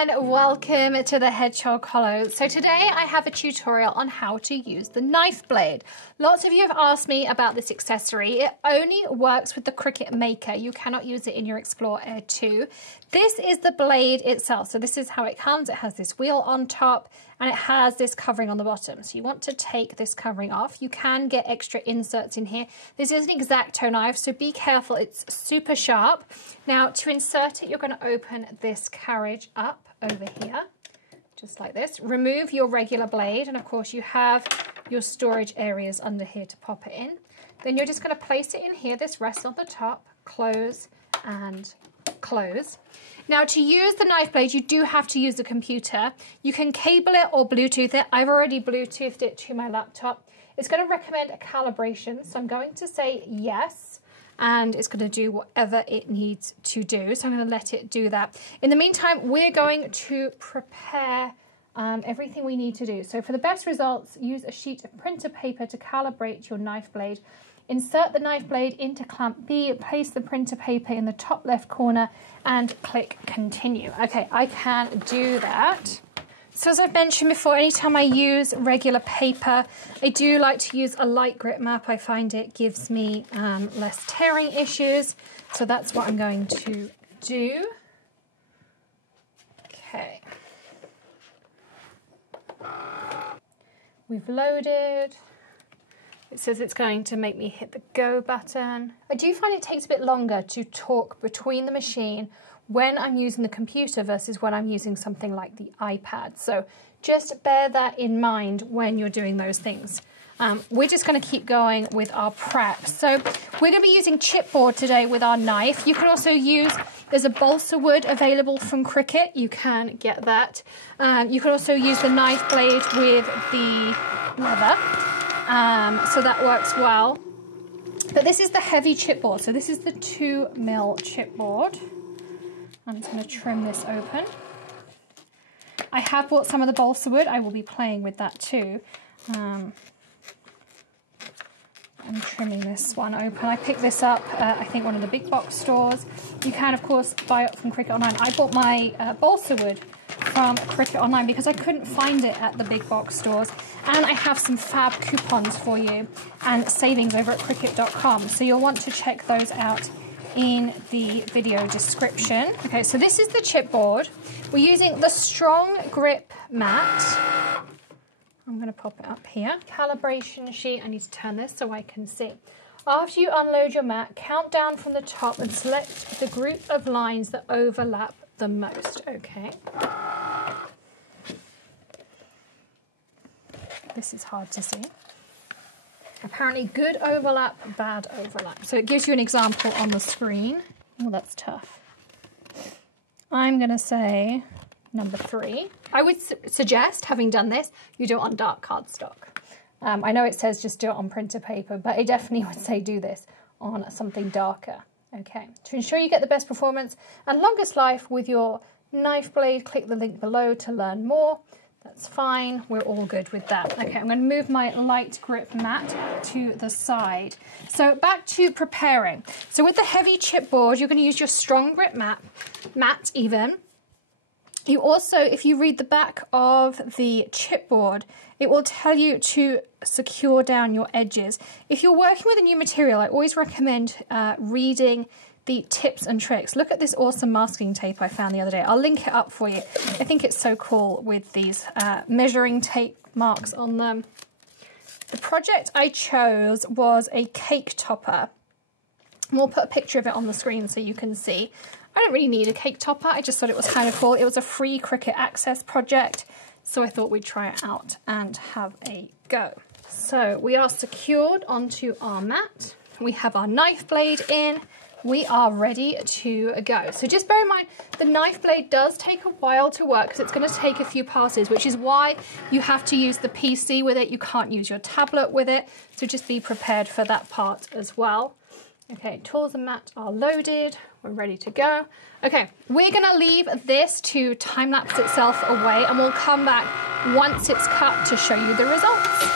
everyone, welcome to the Hedgehog Hollow. So today I have a tutorial on how to use the knife blade. Lots of you have asked me about this accessory. It only works with the Cricut Maker. You cannot use it in your Explore Air 2. This is the blade itself. So this is how it comes. It has this wheel on top and it has this covering on the bottom. So you want to take this covering off. You can get extra inserts in here. This is an X-Acto knife, so be careful. It's super sharp. Now to insert it, you're going to open this carriage up over here, just like this. Remove your regular blade, and of course you have your storage areas under here to pop it in. Then you're just going to place it in here. This rests on the top, close and close. Now to use the knife blade, you do have to use the computer. You can cable it or Bluetooth it. I've already Bluetoothed it to my laptop. It's going to recommend a calibration, so I'm going to say yes, and it's going to do whatever it needs to do. So I'm going to let it do that. In the meantime, we're going to prepare everything we need to do. So for the best results, use a sheet of printer paper to calibrate your knife blade. Insert the knife blade into clamp B, place the printer paper in the top left corner and click continue. Okay, I can do that. So as I've mentioned before, anytime I use regular paper, I do like to use a light grip map. I find it gives me less tearing issues. So that's what I'm going to do. Okay. We've loaded. It says it's going to make me hit the go button. I do find it takes a bit longer to talk between the machine when I'm using the computer versus when I'm using something like the iPad. So just bear that in mind when you're doing those things. We're just going to keep going with our prep. So we're going to be using chipboard today with our knife. You can also use, there's a balsa wood available from Cricut. You can get that. You can also use the knife blade with the leather. So that works well. But this is the heavy chipboard. So this is the 2mm chipboard. I'm just going to trim this open. I have bought some of the balsa wood. I will be playing with that too. I'm trimming this one open. I picked this up, I think one of the big box stores. You can of course buy it from Cricut Online. I bought my balsa wood from Cricut Online because I couldn't find it at the big box stores, and I have some fab coupons for you and savings over at Cricut.com, so you'll want to check those out in the video description. Okay, so this is the chipboard. We're using the StrongGrip Mat. I'm going to pop it up here. Calibration sheet. I need to turn this so I can see. After you unload your mat, count down from the top and select the group of lines that overlap the most. Okay. This is hard to see. Apparently good overlap, bad overlap. So it gives you an example on the screen. Oh, that's tough. I'm going to say number 3. I would suggest, having done this, you do it on dark cardstock. I know it says just do it on printer paper, but I definitely would say do this on something darker. Okay, to ensure you get the best performance and longest life with your knife blade, click the link below to learn more. That's fine, we're all good with that. Okay, I'm going to move my light grip mat to the side. So back to preparing. So with the heavy chipboard, you're going to use your StrongGrip mat even. You also, if you read the back of the chipboard, it will tell you to secure down your edges. If you're working with a new material, I always recommend reading the tips and tricks. Look at this awesome masking tape I found the other day. I'll link it up for you. I think it's so cool with these measuring tape marks on them. The project I chose was a cake topper. We'll put a picture of it on the screen so you can see. I don't really need a cake topper. I just thought it was kind of cool. It was a free Cricut Access project, so I thought we'd try it out and have a go. So we are secured onto our mat. We have our knife blade in. We are ready to go. So just bear in mind, the knife blade does take a while to work because it's going to take a few passes, which is why you have to use the PC with it. You can't use your tablet with it. So just be prepared for that part as well. Okay, tools and mat are loaded. We're ready to go. Okay, we're going to leave this to time-lapse itself away, and we'll come back once it's cut to show you the results.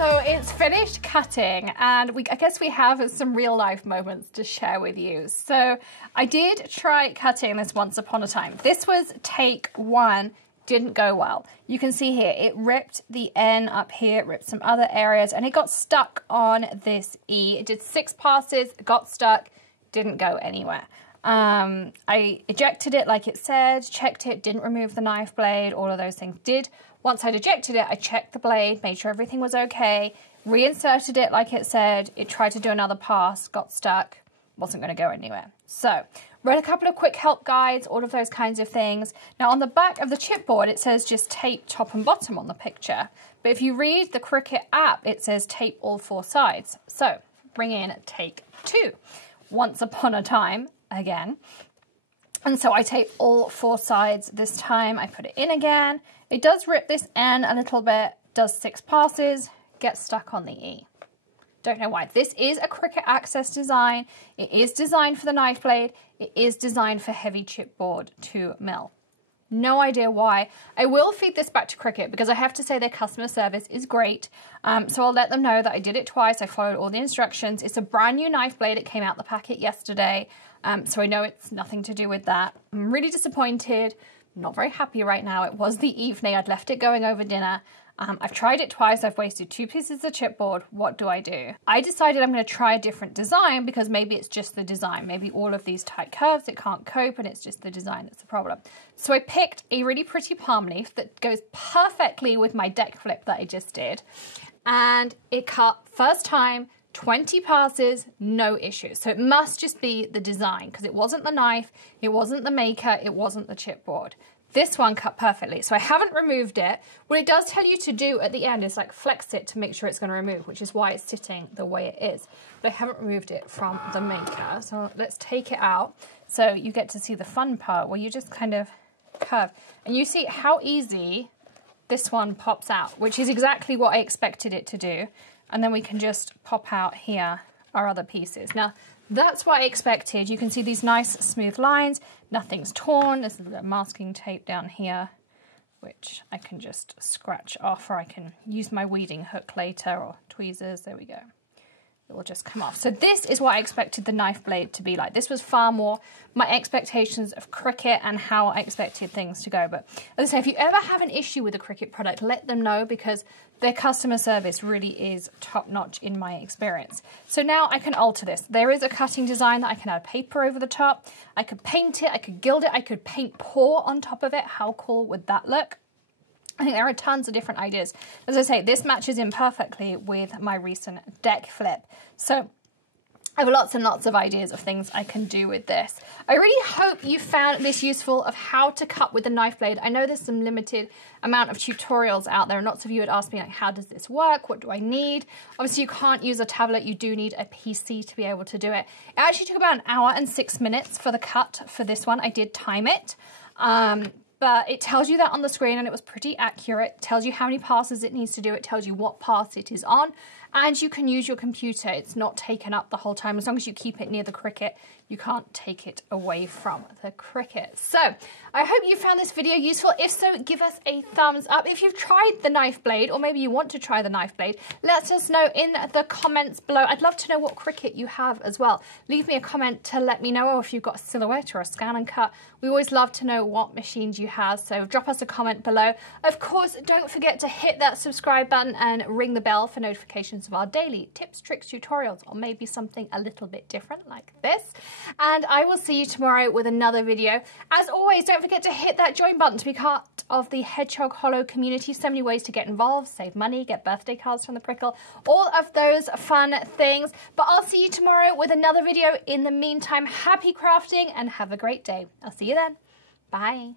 So it's finished cutting, and I guess we have some real life moments to share with you. So I did try cutting this once upon a time. This was take one, didn't go well. You can see here, it ripped the N up here, it ripped some other areas, and it got stuck on this E. It did 6 passes, got stuck, didn't go anywhere. I ejected it like it said, checked it, didn't remove the knife blade, all of those things did. Once I'd ejected it, I checked the blade, made sure everything was okay, reinserted it like it said, it tried to do another pass, got stuck, wasn't going to go anywhere. So, read a couple of quick help guides, all of those kinds of things. Now on the back of the chipboard, it says just tape top and bottom on the picture. But if you read the Cricut app, it says tape all 4 sides. So, bring in take 2. Once upon a time, again. And so I tape all 4 sides this time. I put it in again. It does rip this N a little bit, does 6 passes, gets stuck on the E. Don't know why. This is a Cricut Access design. It is designed for the knife blade. It is designed for heavy chipboard to mill. No idea why. I will feed this back to Cricut because I have to say their customer service is great. So I'll let them know that I did it twice. I followed all the instructions. It's a brand new knife blade. It came out the packet yesterday. So I know it's nothing to do with that. I'm really disappointed. Not very happy right now. It was the evening. I'd left it going over dinner. I've tried it twice. I've wasted 2 pieces of chipboard. What do? I decided I'm going to try a different design because maybe it's just the design. Maybe all of these tight curves, it can't cope, and it's just the design that's the problem. So I picked a really pretty palm leaf that goes perfectly with my deck flip that I just did. And it cut first time, 20 passes, no issues. So it must just be the design because it wasn't the knife, it wasn't the maker, it wasn't the chipboard. This one cut perfectly, so I haven't removed it. What it does tell you to do at the end is like flex it to make sure it's going to remove, which is why it's sitting the way it is. But I haven't removed it from the maker, so let's take it out. So you get to see the fun part where you just kind of curve. And you see how easy this one pops out, which is exactly what I expected it to do. And then we can just pop out here our other pieces. Now, that's what I expected. You can see these nice smooth lines. Nothing's torn. There's a little masking tape down here, which I can just scratch off, or I can use my weeding hook later, or tweezers. There we go. It will just come off. So this is what I expected the knife blade to be like. This was far more my expectations of Cricut and how I expected things to go. But as I say, if you ever have an issue with a Cricut product, let them know because their customer service really is top-notch in my experience. So now I can alter this. There is a cutting design that I can add paper over the top. I could paint it, I could gild it, I could paint pour on top of it. How cool would that look? I think there are tons of different ideas. As I say, this matches in perfectly with my recent deck flip. So I have lots and lots of ideas of things I can do with this. I really hope you found this useful of how to cut with the knife blade. I know there's some limited amount of tutorials out there, and lots of you had asked me, like, how does this work? What do I need? Obviously, you can't use a tablet. You do need a PC to be able to do it. It actually took about 1 hour and 6 minutes for the cut for this one. I did time it. But it tells you that on the screen, and it was pretty accurate. It tells you how many passes it needs to do. It tells you what pass it is on. And you can use your computer. It's not taken up the whole time. As long as you keep it near the Cricut, you can't take it away from the Cricut. So I hope you found this video useful. If so, give us a thumbs up. If you've tried the knife blade, or maybe you want to try the knife blade, let us know in the comments below. I'd love to know what Cricut you have as well. Leave me a comment to let me know, or if you've got a silhouette or a scan and cut. We always love to know what machines you have, so drop us a comment below. Of course, don't forget to hit that subscribe button and ring the bell for notifications of our daily tips, tricks, tutorials, or maybe something a little bit different like this. And I will see you tomorrow with another video. As always, don't forget to hit that join button to be part of the Hedgehog Hollow community. So many ways to get involved, save money, get birthday cards from the Prickle, all of those fun things. But I'll see you tomorrow with another video. In the meantime, happy crafting and have a great day. I'll see you then. Bye.